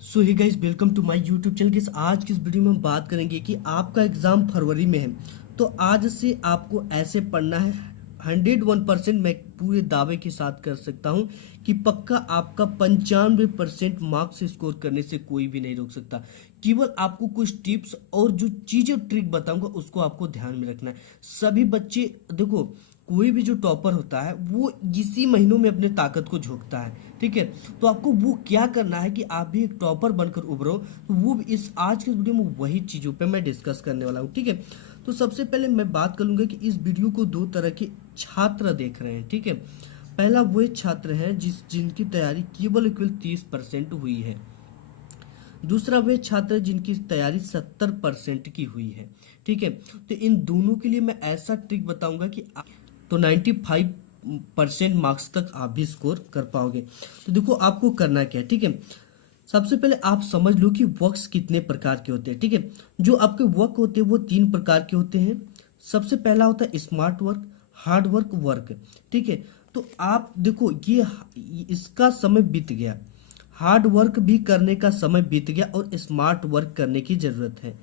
So hi guys, welcome to my YouTube channel. Guys, आज की इस वीडियो में हम बात करेंगे कि आपका एग्जाम फरवरी में है, तो आज से आपको ऐसे पढ़ना है। 101% मैं पूरे दावे के साथ कर सकता हूं कि पक्का आपका 95% मार्क्स स्कोर करने से कोई भी नहीं रोक सकता। केवल आपको कुछ टिप्स और जो चीजें ट्रिक बताऊंगा उसको आपको ध्यान में रखना है। सभी बच्चे देखो, कोई भी जो टॉपर होता है वो इसी महीनों में अपने ताकत को झोंकता है, ठीक है। तो आपको वो क्या करना है कि आप भी एक टॉपर बनकर उभरो, तो वो इस आज के वीडियो में वही चीजों पे मैं डिस्कस करने वाला हूँ, ठीक है। तो सबसे पहले मैं बात करूंगा कि इस वीडियो को दो तरह के छात्र देख रहे हैं, ठीक है। पहला वो छात्र हैं जिनकी तैयारी केवल 30% हुई है। दूसरा वे छात्र जिनकी तैयारी 70% की हुई है, ठीक है। तो इन दोनों के लिए मैं ऐसा ट्रिक बताऊंगा कि तो 95% मार्क्स तक आप भी स्कोर कर पाओगे। तो देखो आपको करना क्या है, ठीक है। सबसे पहले आप समझ लो कि वर्क्स कितने प्रकार के होते हैं, ठीक है। जो आपके वर्क होते हैं वो 3 प्रकार के होते हैं। सबसे पहला होता है smart work, hard work, work, ठीक है। तो आप देखो ये इसका समय बीत गया, हार्ड वर्क भी करने का समय बीत गया और स्मार्ट वर्क करने की जरूरत है।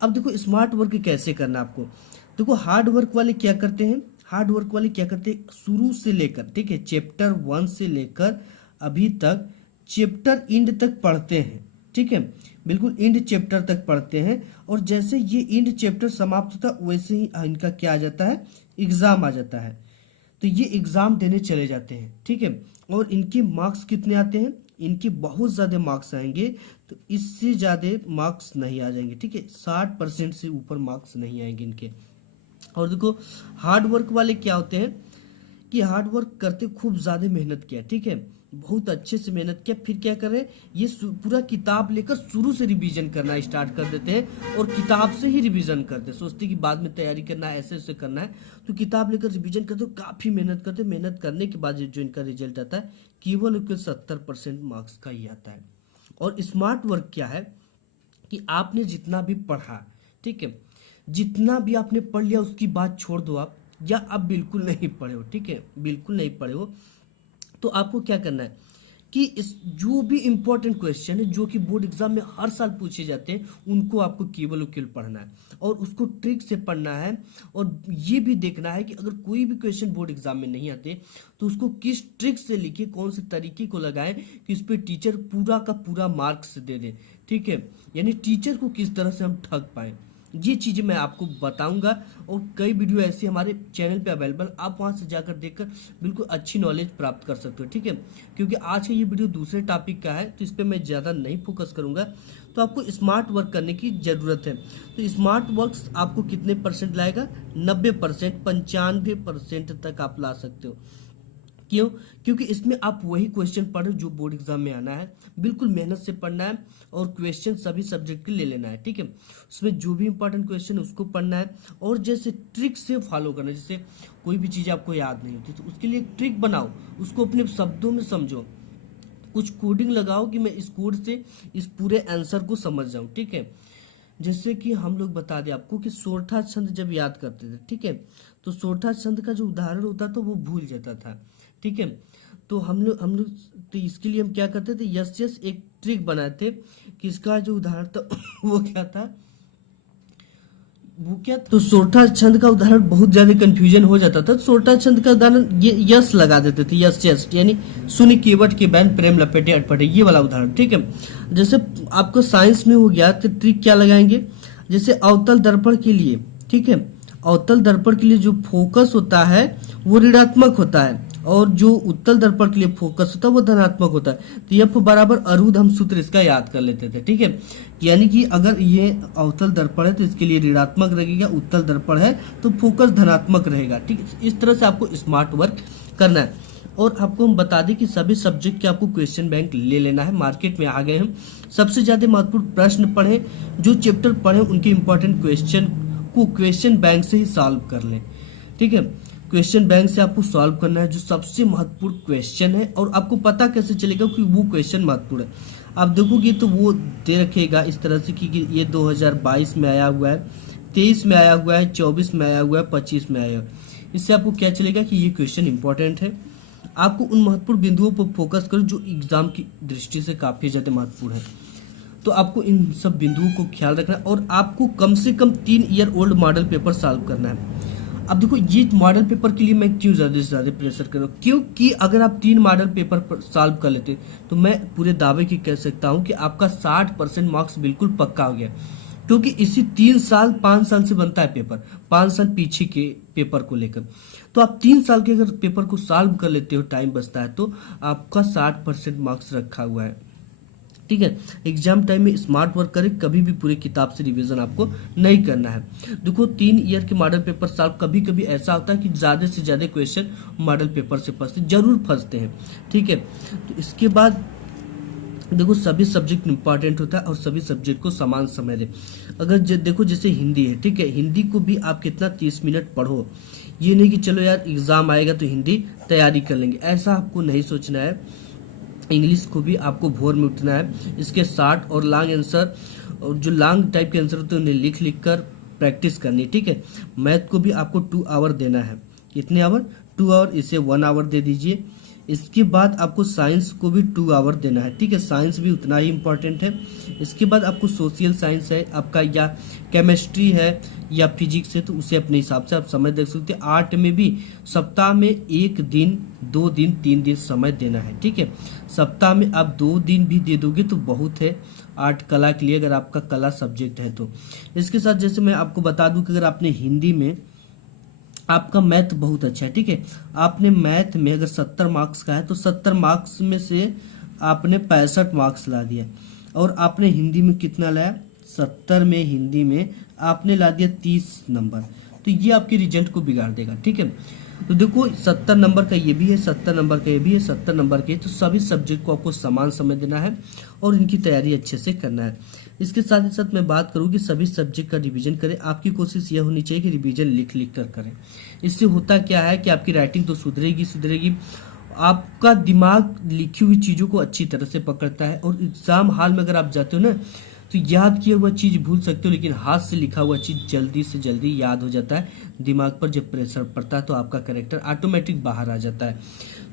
अब देखो स्मार्ट वर्क कैसे करना आपको। देखो हार्ड वर्क वाले क्या करते हैं, हार्ड वर्क वाले क्या करते हैं, शुरू से लेकर, ठीक है, चैप्टर 1 से लेकर अभी तक चैप्टर इंड तक पढ़ते हैं, ठीक है। बिल्कुल इंड चैप्टर तक पढ़ते हैं और जैसे ये इंड चैप्टर समाप्त होता है वैसे ही इनका क्या आ जाता है, एग्जाम आ जाता है। तो ये एग्जाम देने चले जाते हैं, ठीक है। और इनके मार्क्स कितने आते हैं, इनके बहुत ज्यादा मार्क्स आएंगे। तो इससे ज्यादा मार्क्स नहीं आ जाएंगे, ठीक है। 60% से ऊपर मार्क्स नहीं आएंगे इनके। और देखो हार्ड वर्क वाले क्या होते हैं कि हार्ड वर्क करते खूब ज्यादा मेहनत किया, ठीक है, बहुत अच्छे से मेहनत किया, फिर क्या कर रहे हैं, ये पूरा किताब लेकर शुरू से रिवीजन करना स्टार्ट कर देते हैं और किताब से ही रिवीजन करते हैं। सोचते कि बाद में तैयारी करना है, ऐसे ऐसे करना है, तो किताब लेकर रिवीजन करते हो, काफी मेहनत करते, मेहनत करने के बाद जो इनका रिजल्ट आता है केवल 70% मार्क्स का ही आता है। और स्मार्ट वर्क क्या है कि आपने जितना भी पढ़ा, ठीक है, जितना भी आपने पढ़ लिया उसकी बात छोड़ दो आप, या आप बिल्कुल नहीं पढ़े हो, ठीक है, बिल्कुल नहीं पढ़े हो, तो आपको क्या करना है कि इस जो भी इंपॉर्टेंट क्वेश्चन है जो कि बोर्ड एग्जाम में हर साल पूछे जाते हैं उनको आपको केवल पढ़ना है और उसको ट्रिक से पढ़ना है। और ये भी देखना है कि अगर कोई भी क्वेश्चन बोर्ड एग्जाम में नहीं आते तो उसको किस ट्रिक से लिखे, कौन से तरीके को लगाएं कि उस पर टीचर पूरा का पूरा मार्क्स दे दे, ठीक है। यानी टीचर को किस तरह से हम ठग पाए, ये चीजें मैं आपको बताऊंगा। और कई वीडियो ऐसी हमारे चैनल पे अवेलेबल, आप वहां से जाकर देखकर बिल्कुल अच्छी नॉलेज प्राप्त कर सकते हो, ठीक है। क्योंकि आज का ये वीडियो दूसरे टॉपिक का है तो इस पे मैं ज्यादा नहीं फोकस करूंगा। तो आपको स्मार्ट वर्क करने की जरूरत है। तो स्मार्ट वर्क आपको कितने परसेंट लाएगा, 90%, 95% तक आप ला सकते हो। क्यों, क्योंकि इसमें आप वही क्वेश्चन पढ़ो जो बोर्ड एग्जाम में आना है, बिल्कुल मेहनत से पढ़ना है और क्वेश्चन सभी सब्जेक्ट के ले लेना है, ठीक है। उसमें जो भी इंपॉर्टेंट क्वेश्चन है उसको पढ़ना है और जैसे ट्रिक से फॉलो करना है। जैसे कोई भी चीज आपको याद नहीं होती तो उसके लिए एक ट्रिक बनाओ, उसको अपने शब्दों में समझो, कुछ कोडिंग लगाओ कि मैं इस कोड से इस पूरे आंसर को समझ जाऊं, ठीक है। जैसे कि हम लोग बता दें आपको कि सोरठा छंद जब याद करते थे, ठीक है, तो सोरठा छंद का जो उदाहरण होता था वो भूल जाता था, ठीक है। तो हम लोग तो इसके लिए हम क्या करते थे, यस यस एक ट्रिक बनाए थे कि इसका जो उदाहरण था वो क्या था, वो क्या, तो सोरठा छंद का उदाहरण बहुत ज्यादा कंफ्यूजन हो जाता था। तो सोरठा छंद का उदाहरण ये यस लगा देते थे, यस यस, यानी सुनि केवट के बैन प्रेम लपेटे अटपटे, ये वाला उदाहरण, ठीक है। जैसे आपको साइंस में हो गया तो ट्रिक क्या लगाएंगे, जैसे अवतल दर्पण के लिए, ठीक है, अवतल दर्पण के लिए जो फोकस होता है वो ऋणात्मक होता है और जो उत्तल दर्पण के लिए फोकस होता है वो धनात्मक होता है। तो एफ बराबर अरुध, हम सूत्र इसका याद कर लेते थे, ठीक है। यानी कि अगर ये अवतल दर्पण है तो इसके लिए ऋणात्मक रहेगा, उत्तल दर्पण है तो फोकस धनात्मक रहेगा, ठीक है। इस तरह से आपको स्मार्ट वर्क करना है। और आपको हम बता दें कि सभी सब्जेक्ट के आपको क्वेश्चन बैंक ले लेना है, मार्केट में आ गए हम। सबसे ज्यादा महत्वपूर्ण प्रश्न पढ़े, जो चैप्टर पढ़े उनके इंपॉर्टेंट क्वेश्चन को क्वेश्चन बैंक से ही सॉल्व कर लें, ठीक है। क्वेश्चन बैंक से आपको सॉल्व करना है जो सबसे महत्वपूर्ण क्वेश्चन है। और आपको पता कैसे चलेगा कि वो क्वेश्चन महत्वपूर्ण है, आप देखोगे तो वो दे रखेगा इस तरह से कि ये 2022 में आया हुआ है, 23 में आया हुआ है, 24 में आया हुआ है, 25 में आया हुआ है। इससे आपको क्या चलेगा कि ये क्वेश्चन इंपॉर्टेंट है। आपको उन महत्वपूर्ण बिंदुओं पर फोकस करो जो एग्जाम की दृष्टि से काफी ज्यादा महत्वपूर्ण है। तो आपको इन सब बिंदुओं को ख्याल रखना है और आपको कम से कम 3 year old model paper solve करना है। अब देखो ये मॉडल पेपर के लिए मैं क्यों ज़्यादा से ज़्यादा प्रेशर कर रहा हूँ, क्योंकि अगर आप 3 मॉडल पेपर सॉल्व कर लेते तो मैं पूरे दावे की कह सकता हूँ कि आपका 60% मार्क्स बिल्कुल पक्का हो गया, क्योंकि इसी 3 साल 5 साल से बनता है पेपर, 5 साल पीछे के पेपर को लेकर। तो आप 3 साल के अगर पेपर को सॉल्व कर लेते हो, टाइम बचता है, तो आपका 60% मार्क्स रखा हुआ है। ठीक है, एग्जाम टाइम में स्मार्ट वर्क करें, कभी भी पूरी किताब से रिवीजन आपको नहीं करना है। देखो 3 ईयर के मॉडल पेपर सॉल्व, कभी कभी ऐसा होता है कि ज़्यादा से ज़्यादा क्वेश्चन मॉडल पेपर से फंसते, जरूर फंसते हैं। ठीक है, तो इसके बाद देखो सभी सब्जेक्ट इंपॉर्टेंट होता है और सभी सब्जेक्ट को समान समय दें। अगर देखो जैसे हिंदी है, ठीक है, हिंदी को भी आप कितना 30 मिनट पढ़ो। ये नहीं कि चलो यार एग्जाम आएगा तो हिंदी तैयारी कर लेंगे, ऐसा आपको नहीं सोचना है। इंग्लिश को भी आपको भोर में उठना है, इसके शॉर्ट और लॉन्ग आंसर और जो लॉन्ग टाइप के आंसर होते हैं उन्हें लिख लिख कर प्रैक्टिस करनी है। ठीक है, मैथ को भी आपको 2 आवर देना है। कितने आवर? 2 आवर, इसे 1 आवर दे दीजिए। इसके बाद आपको साइंस को भी 2 आवर देना है। ठीक है, साइंस भी उतना ही इम्पोर्टेंट है। इसके बाद आपको सोशल साइंस है आपका, या केमिस्ट्री है या फिजिक्स है, तो उसे अपने हिसाब से आप समय दे सकते हैं। आर्ट में भी सप्ताह में 1 दिन 2 दिन 3 दिन समय देना है। ठीक है, सप्ताह में आप 2 दिन भी दे दोगे तो बहुत है आर्ट कला के लिए, अगर आपका कला सब्जेक्ट है तो। इसके साथ जैसे मैं आपको बता दूं कि अगर आपने हिंदी में, आपका मैथ बहुत अच्छा है, ठीक है, आपने मैथ में अगर 70 मार्क्स का है तो 70 मार्क्स में से आपने 65 मार्क्स ला दिया, और आपने हिंदी में कितना लाया? 70 में हिंदी में आपने ला दिया 30 नंबर, तो ये आपके रिजल्ट को बिगाड़ देगा। ठीक है, तो देखो 70 नंबर का ये भी है, 70 नंबर का ये भी है, 70 नंबर के, तो सभी सब्जेक्ट को आपको समान समय देना है और इनकी तैयारी अच्छे से करना है। इसके साथ ही साथ मैं बात करूँ कि सभी सब्जेक्ट का रिवीजन करें। आपकी कोशिश यह होनी चाहिए कि रिवीजन लिख लिख कर करें। इससे होता क्या है कि आपकी राइटिंग तो सुधरेगी, आपका दिमाग लिखी हुई चीज़ों को अच्छी तरह से पकड़ता है, और एग्जाम हॉल में अगर आप जाते हो ना तो याद किया हुआ चीज़ भूल सकते हो, लेकिन हाथ से लिखा हुआ चीज़ जल्दी से जल्दी याद हो जाता है। दिमाग पर जब प्रेशर पड़ता है तो आपका कैरेक्टर ऑटोमेटिक बाहर आ जाता है।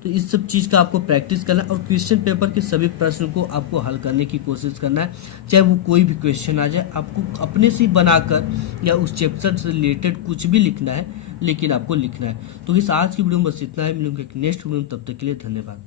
तो इस सब चीज़ का आपको प्रैक्टिस करना है, और क्वेश्चन पेपर के सभी प्रश्न को आपको हल करने की कोशिश करना है, चाहे वो कोई भी क्वेश्चन आ जाए। आपको अपने से बनाकर या उस चैप्टर से रिलेटेड कुछ भी लिखना है, लेकिन आपको लिखना है। तो इस आज की वीडियो में बस इतना है। मिलूंगा नेक्स्ट वीडियो में, तब तक के लिए धन्यवाद।